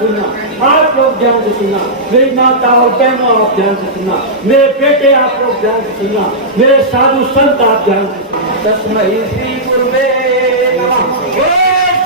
सुनना, आप लोग ध्यान से सुनना, मेरी माता और बहनों आप ध्यान से सुनना, मेरे बेटे आप लोग ध्यान से सुनना, मेरे साधु संत आप ध्यान से सुनना। तस्मै श्री गुरुवे नमः।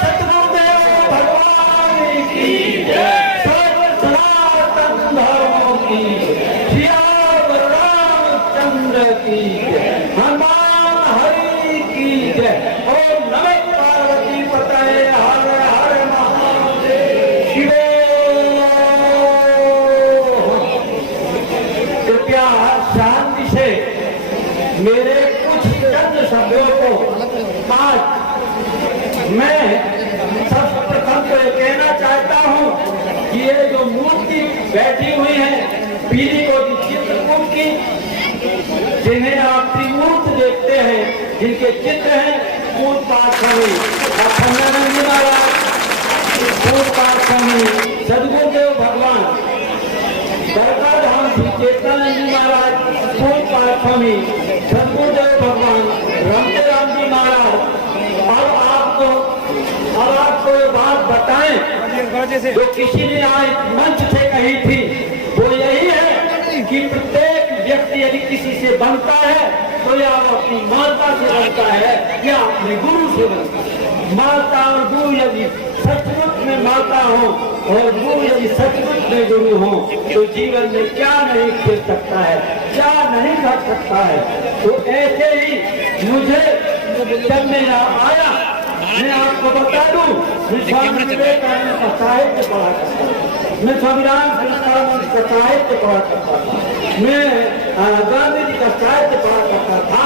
सतगुरुदेव भगवान की जय, सर्व सनातन धर्मों की सियावर रामचंद्र की जय, हनुमान हरि की जय। ओम नमः पार्वती पतये हर हर महादेव शिवे। कृपया शांति से मेरे कुछ चंद शब्दों को आज मैं सर्वप्रथम तो ये कहना चाहता हूँ कि ये जो मूर्ति बैठी हुई है पीली कोटी चित्रकूट की, जिन्हें आप त्रिमूर्त देखते हैं, जिनके चित्र हैं पूर्वपाठ स्वामी अखंडानंद जी महाराज, पूर्वपाठ स्वामी सदगुरुदेव भगवान, बड़का धाम श्री चेतनानंद जी महाराज, पूर्वपाठ स्वामी सदगुरुदेव भगवान रामतेराम जी महाराज। अब आपको ये बात बताएं जो किसी ने आज मंच से कही थी, वो यही है कि प्रत्येक व्यक्ति यदि किसी से बनता है तो या वो अपनी माता से बनता है या अपने गुरु से बनता है। माता और गुरु यदि सचमुच में माता हो और गुरु यदि सचमुच में गुरु हो तो जीवन में क्या नहीं खेल सकता है, क्या नहीं कर सकता है। तो ऐसे ही मुझे जब मैं यहाँ आया, मैं आपको बता दूं, मैं स्वामी विवेकानंद का साहित्य पढ़ा करता था, मैं स्वामी रामकृष्णानंद का साहित्य पढ़ा करता था, मैं गांधी जी का साहित्य पढ़ा करता था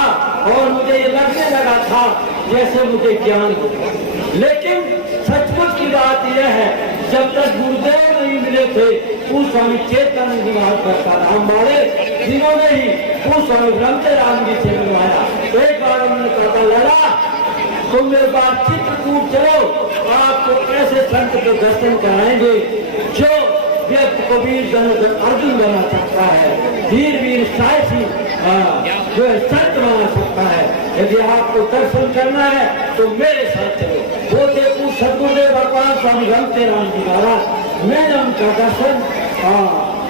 और मुझे ये लगने लगा था जैसे मुझे ज्ञान हो। लेकिन सचमुच की बात यह है, जब तक गुरुदेव नहीं मिले थे उस स्वामी चेतनानंद जी महाराज का नाम मारे, जिन्होंने ही उस स्वामी रामतेराम जी से मिलवाया। एक बार उन्होंने कहा, लड़ा तुम मेरे पास चित्रकूट चलो, आपको ऐसे संत के दर्शन कराएंगे जो व्यक्ति को वीर अर्जुन बना सकता है, वीर वीर साहसी जो है संत बना सकता है। यदि आपको दर्शन करना है तो मेरे साथ चलो। वो देखो सदगुरुदेव भगवान स्वामी रामतेराम जी महाराज, मैंने उनका दर्शन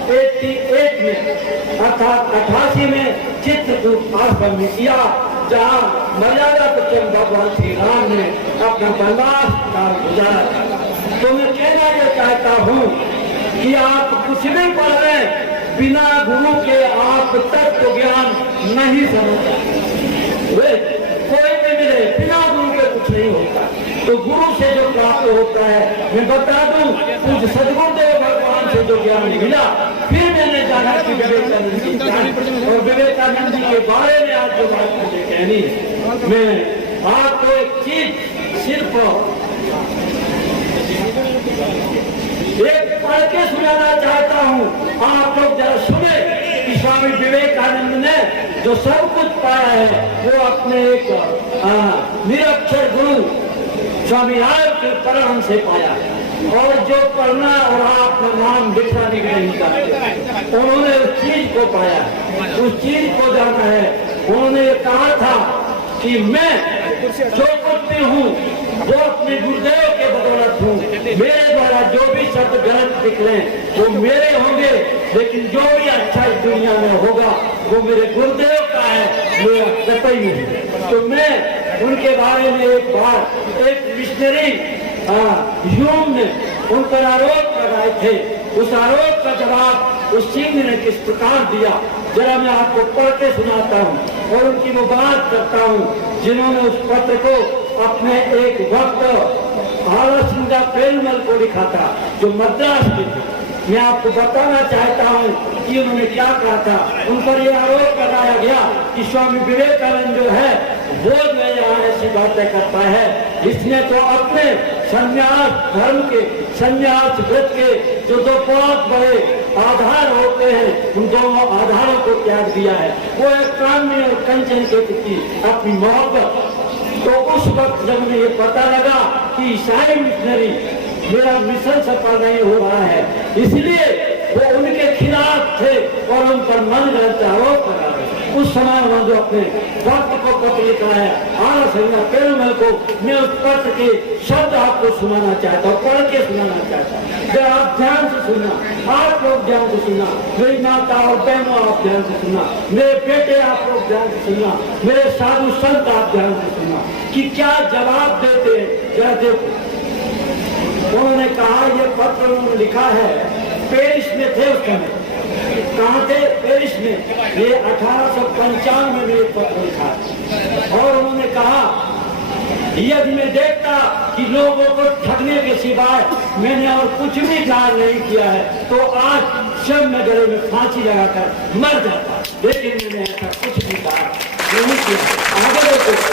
88 में अर्थात 88 में चित्रकूट आश्रम में किया, जहाँ मर्यादा पुरुषोत्तम भगवान श्री राम ने अपना वनवास काल गुजारा। तो मैं कहना यह चाहता हूँ कि आप कुछ नहीं पढ़ रहे, बिना गुरु के आप तत्व ज्ञान नहीं समझ सकते। कोई भी मिले बिना गुरु के कुछ नहीं होता। तो गुरु से जो प्राप्त होता है, मैं बता दूं, कुछ सदगुरुदेव भगवान से जो ज्ञान मिला, फिर मैंने जाना कि विवेकानंद जी ज्ञान और विवेकानंद जी के बारे में आज जो बात मुझे कहनी है, मैं आपको एक चीज सिर्फ एक पढ़ के सुनाना चाहता हूँ। आप लोग जरा सुने कि स्वामी विवेकानंद ने जो सब कुछ पाया है वो अपने एक निरक्षर गुरु स्वामी राम के परम से पाया है। और जो पढ़ना और आप नाम लिखना नहीं करते, उन्होंने उस चीज को पाया, उस चीज को जाना है। उन्होंने कहा था कि मैं जो कुछ भी हूँ वो अपने गुरुदेव के बदौलत हूँ। मेरे द्वारा जो भी शब्द गलत निकले वो मेरे होंगे, लेकिन जो भी अच्छा इस दुनिया में होगा वो मेरे गुरुदेव का है, मेरा कतई नहीं। तो मैं उनके बारे में एक बार एक मिशनरी ह्यूम ने उन पर आरोप लगाए थे, उस आरोप का जवाब उस सिंह ने किस प्रकार दिया, जरा मैं आपको पढ़ के सुनाता हूँ और उनकी वो बात करता हूँ जिन्होंने उस पत्र को अपने एक वक्त आला पेरुमल को लिखा था जो मद्रास में थे। मैं आपको बताना चाहता हूँ कि उन्होंने क्या कहा था। उन पर यह आरोप लगाया गया कि स्वामी विवेकानंद जो है वो जो यहाँ ऐसी बातें करता है, इसने तो अपने संन्यास धर्म के, संन्यास व्रत के जो दो बहुत बड़े आधार होते हैं, उन दोनों आधारों को त्याग दिया है। वो एक कामनी और कंचन के प्रति अपनी मोहब्बत। तो उस वक्त जब मुझे ये पता लगा कि ईसाई मिशनरी मेरा मिशन सफल नहीं हो रहा है, इसलिए वो उनके खिलाफ थे और उन पर मन गलत आरोप लगा रहे। उस समय उन्होंने जो अपने वक्त को पत्र लिखा है आला पेरुमल को, मैं उस पत्र के शब्द आपको सुनाना चाहता हूँ, पढ़ के सुनाना चाहता हूँ। जब आप ध्यान से सुनना, आप लोग ध्यान से सुनना, मेरी माता और बहनों आप ध्यान से सुनना, मेरे बेटे आप लोग ध्यान से सुनना, मेरे साधु संत आप ध्यान से सुनना कि क्या जवाब देते हैं। जरा देखो, उन्होंने कहा, ये पत्र उन्होंने लिखा है, पेरिस में थे उस समय। कहाँ थे? पेरिस में। ये 1895 में ये पत्र लिखा और उन्होंने कहा, यदि मैं देखता कि लोगों को ठगने के सिवाय मैंने और कुछ भी कार्य नहीं किया है तो आज सब में गले में फांसी लगाकर मर जाता, लेकिन मैंने ऐसा कुछ भी कार्य नहीं किया। आगे देखो,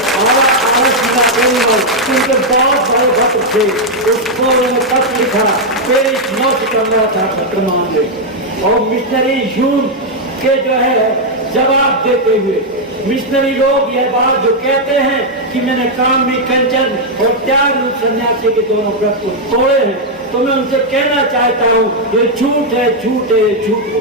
उनके बहुत बड़े भक्त थे, उसको उन्होंने पत्र लिखा, पेरिस 9 सितंबर था पत्र मान ले, और मिशनरी यून के जो है जवाब देते हुए मिशनरी लोग यह बात जो कहते हैं कि मैंने काम भी कंचन और त्याग रूप सन्यासी के दोनों व्रत को तोड़े हैं, तो मैं उनसे कहना चाहता हूँ ये झूठ है, झूठ है, ये झूठ हो।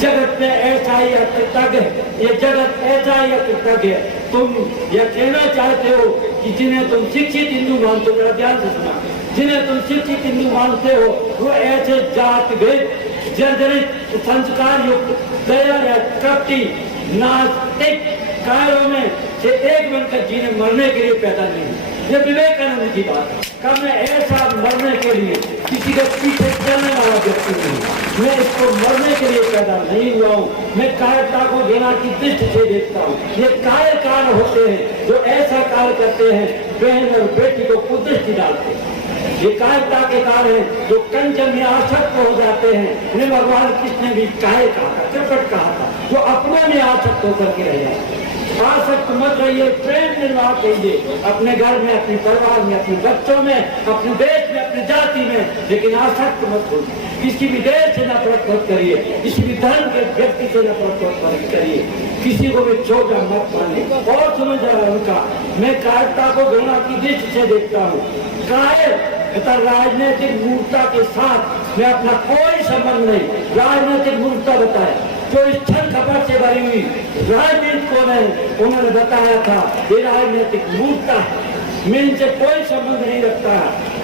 जगत में ऐसा ही अकृतज्ञ है, ये जगत ऐसा ही अकृतज्ञ है। तुम यह कहना चाहते हो कि जिन्हें तुम शिक्षित हिंदू मानते हो, ध्यान से सुना, जिन्हें तुम शिक्षित हिंदू मानते हो वो ऐसे जात भेद जर्जरित संस्कार युक्त दया या कपटी नास्तिक कायरों में से एक बनकर जीने मरने के लिए पैदा नहीं है। ये विवेकानंद की बात है। कब मैं ऐसा मरने के लिए किसी के पीछे चलने वाला व्यक्ति नहीं, मैं इसको मरने के लिए पैदा नहीं हुआ हूँ। मैं कायरता को घृणा की दृष्टि से देखता हूँ। ये कायर कार्य होते हैं जो ऐसा कार्य करते हैं, बहन और बेटी को कुदृष्टि डालते हैं। ये कायरता के कार्य हैं जो कंचन में आसक्त हो जाते हैं। उन्हें भगवान कृष्ण ने भी कायर कहा था, कपट कहा था, जो अपनों में आसक्त होकर के रह जाते। आसक्त मत रहिए, प्रेम निर्वाह कीजिए अपने घर में, अपने परिवार में, अपने बच्चों में, अपने देश में, अपनी जाति में, लेकिन आसक्त मत होइए। किसी भी देश से नफरत मत करिए, किसी भी धर्म के व्यक्ति से नफरत मत करिए, किसी को भी छोटा मत मानिए। और समझ रहा उनका, मैं कायरता को घृणा की दृष्टि से देखता हूँ। कायर राजनीतिक मूर्खता के साथ मैं अपना कोई संबंध नहीं। राजनीतिक मूर्खता बताया जो इस छल कपट से भरी हुई राजनीति को उन्होंने बताया था, ये राजनीतिक मूर्खता है। मैं इनसे कोई संबंध नहीं रखता,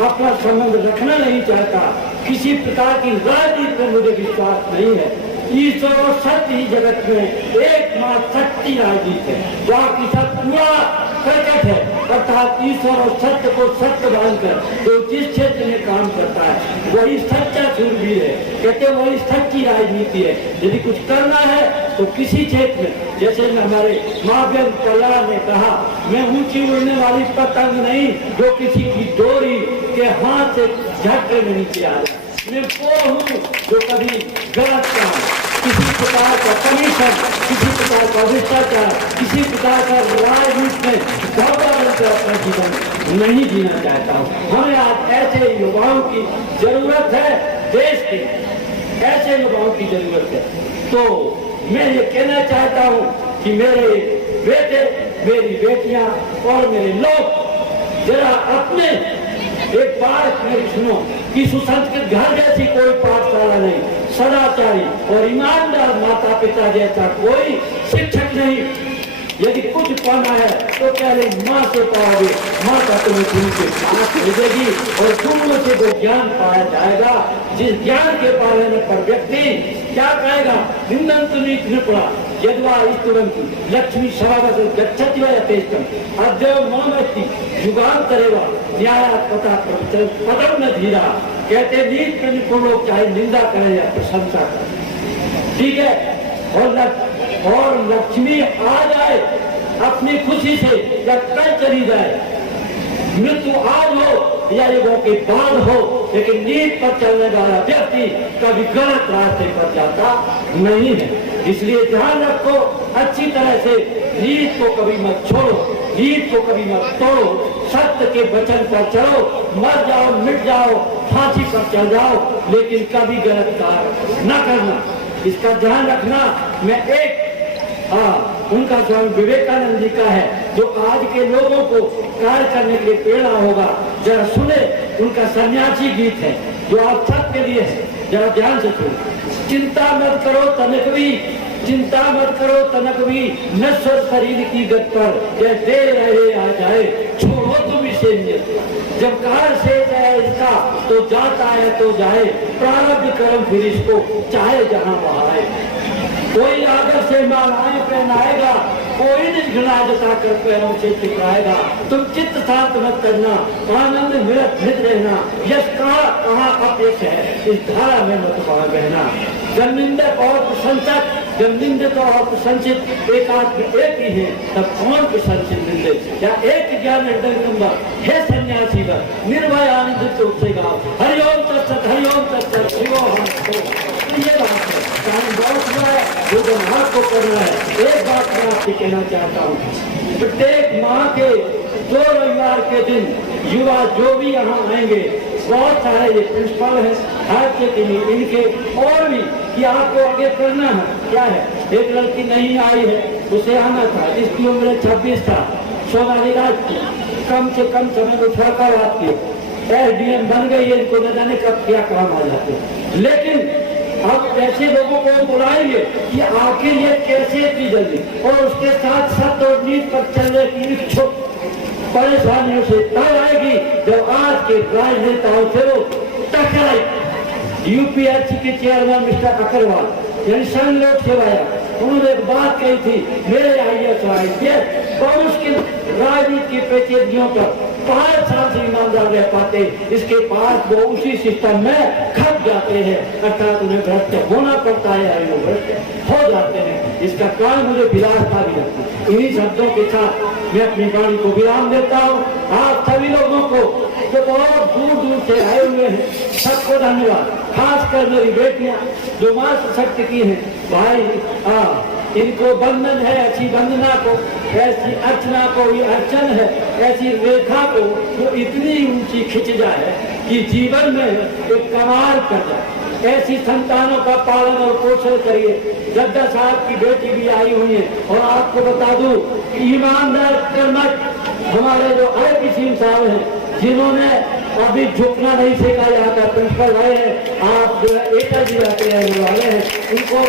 अपना संबंध रखना नहीं चाहता। किसी प्रकार की राजनीति में मुझे विश्वास नहीं है। ईश्वर और सत्य ही जगत में एकमात्र सच्ची राजनीति है, जहाँ की सब पूरा प्रकट है, अर्थात ईश्वर और सत्य को सत्य मानकर जो जिस क्षेत्र में काम करता है वही सच्चा शूरवीर है। कहते वही सच्ची राजनीति है। यदि कुछ करना है तो किसी क्षेत्र में, जैसे हमारे महावीर प्रहलाद ने कहा, मैं ऊंची उड़ने वाली पतंग नहीं जो किसी की डोरी के हाथ से झटके में नीचे आ जाए। मैं वो हूँ जो कभी गलत काम, किसी प्रकार का कमीशन, किसी प्रकार का भ्रष्टाचार, किसी प्रकार का राजनीति में धोखा बनकर अपना जीवन नहीं जीना चाहता हूँ। हमें आज ऐसे युवाओं की जरूरत है, देश के ऐसे युवाओं की जरूरत है। तो मैं ये कहना चाहता हूँ कि मेरे बेटे, मेरी बेटियां और मेरे लोग जरा अपने एक बात मेरी सुनो कि सुसंस्कृत घर जैसी कोई पाठशाला नहीं, सदाचारी और ईमानदार माता पिता जैसा कोई शिक्षक नहीं। यदि कुछ पाना है तो पहले माँ से पाओगे, माँ का तुम्हें गुरु के साथ भेजेगी और गुरु से वो ज्ञान पाया जाएगा। जिस ज्ञान के पालन पर व्यक्ति क्या कहेगा, निंदन नीति निपुणा यद्वा ईश्वरंतु लक्ष्मी शरावत गच्छति व यथेष्टम अद्य मामस्ति युगांतरेव न्यायात् तथा प्रवचन पदम न धीरा। कहते नीत के निपुण लोग चाहे निंदा करें या प्रशंसा करें, ठीक है। और लक्ष्मी आ जाए अपनी खुशी से या कल चली जाए, मृत्यु आज हो या युगों के बाद हो, लेकिन नीत पर चलने वाला व्यक्ति कभी गलत रास्ते पर जाता नहीं है। इसलिए ध्यान रखो, अच्छी तरह से नीत को कभी मत छोड़ो, नीत को कभी मत तोड़ो, सत्य के वचन पर चलो, मर जाओ, मिट जाओ, फांसी पर चल जाओ, लेकिन कभी गलत कार्य न करना, इसका ध्यान रखना। मैं एक उनका स्वामी विवेकानंद जी का है जो आज के लोगों को कार्य करने के लिए प्रेरणा होगा। जरा सुने, उनका सन्यासी गीत है जो आप सबके लिए है, जरा ध्यान से सुनो। चिंता मत करो तनक भी, चिंता मत करो तनक भी, नश्वर शरीर की गत पर जय दे रहे आ जाए, छोड़ो तुम निषेध। जब काल शेष है इसका तो जाता है तो जाए, प्रारब्ध कर्म फिर इसको चाहे जहां बहाए। कोई आदर से मालाएं पहनाएगा, कोई निर्घृणा जता कर पैरों से टिकाएगा। तुम चित्त शांत मत करना, आनंद मृत रहना, यश का कहाँ अपयश है, इस धारा में मत बहना। जब निंदक और प्रशंसक, जब निंदित और प्रशंसित एक ही है, तब कौन प्रशंसित निंदित? क्या एक ज्ञान हृदय नंबर हे सन्यासी वर निर्भय आनंदित रूप से गाओ हरिओम तत्सत, हरिओम तत्सत, शिवोहम। ये बात है, काम बहुत हुआ है, वो जमात को करना है। एक बात मैं आपसे कहना चाहता हूँ, प्रत्येक माह के 2 रविवार के दिन युवा जो भी यहाँ आएंगे, बहुत सारे ये प्रिंसिपल है राज्य के लिए, इनके और भी कि आपको आगे करना है। क्या है, एक लड़की नहीं आई है, उसे आना था, इसकी उम्र 26 था, सोनाली राज की, कम से कम समय में फरकाबाद की SDM बन गई है, इनको न जाने कब क्या काम आ जाते हैं। लेकिन अब ऐसे लोगों को बुलाएंगे कि आखिर ये कैसे इतनी जल्दी, और उसके साथ सत्य और नीति पर चलने की इच्छुक परेशानियों से तब आएगी जब आज के राजनेताओं से वो टकराई। UPSC के चेयरमैन मिस्टर अग्रवाल यानी संघ लोक सेवा, उन्होंने एक बात कही थी, मेरे IAS बहुमुश्किल राजनीति की पेचीदगियों पर 5 साल से ईमानदार रह पाते, इसके पास वो उसी सिस्टम में खप जाते हैं, अर्थात उन्हें भ्रष्ट होना पड़ता है, वो भ्रष्ट हो जाते हैं। इसका कारण मुझे विलासता भी लगती है। इन्हीं शब्दों के साथ मैं अपनी वाणी को विराम देता हूँ। आप सभी लोगों को जो बहुत दूर दूर से आए हुए हैं, सबको धन्यवाद। खासकर मेरी बेटियां जो माँ सशक्त की हैं, भाई इनको बंधन है, ऐसी वंदना को, ऐसी अर्चना को भी अर्चन है, ऐसी रेखा को वो इतनी ऊंची खिंच जाए कि जीवन में एक कमाल कर जाए। ऐसी संतानों का पालन और पोषण करिए। जद्दा साहब की बेटी भी आई हुई है, और आपको बता दूं ईमानदार कर्मठ हमारे जो IPC साहब हैं, जिन्होंने अभी झुकना नहीं सीखा यहाँ का प्रिंसिपल भाई है, आप जो है एटा जी आते रहने वाले हैं, उनको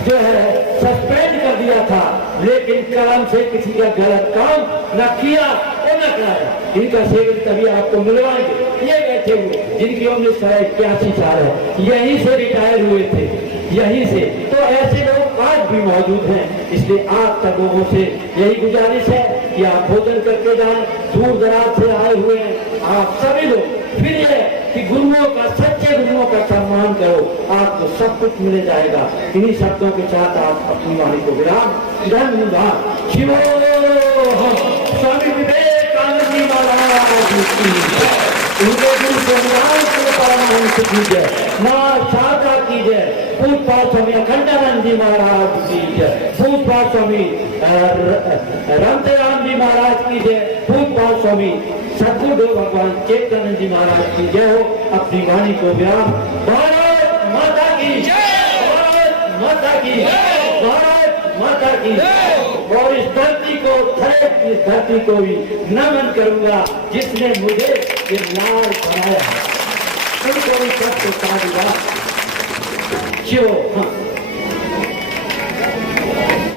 जो है सस्पेंड कर दिया था, लेकिन कर्म से किसी का गलत काम न किया और न कराया। इनका सेवन तभी आपको मिलवाएंगे। ये बैठे हुए जिनकी उम्र 81 साल है, यहीं से रिटायर हुए थे, यहीं से। तो ऐसे लोग आज भी मौजूद हैं। इसलिए आप सब लोगों से यही गुजारिश है कि आप भोजन करके जाएं। दूर दराज से आए हुए हैं आप सभी लोग, फिर ये कि गुरुओं का, सच्चे गुरुओं का सम्मान करो, आपको सब कुछ मिल जाएगा। इन्हीं शब्दों के साथ आप अपनी वाणी को विराम। धन्यवाद। शिवो स्वामी विवेकानंद जी महाराज की, उनके गुरु परमाहंस की जय, माँ शारदा की जय, पूज्य स्वामी अखंडानंद जी महाराज की जय, पूज्य स्वामी रामतेराम जी महाराज की जय, पूज्य स्वामी सदगुरुदेव भगवान चेतनानंद जी महाराज की जय हो। अपनी वाणी को विराम। भारत माता की जय, भारत माता की जय, भारत माता की जय। और इस धरती को, इस धरती को भी नमन करूंगा जिसने मुझे ये लाल बनाया है। उनको भी सबको साधुवाद। शिव।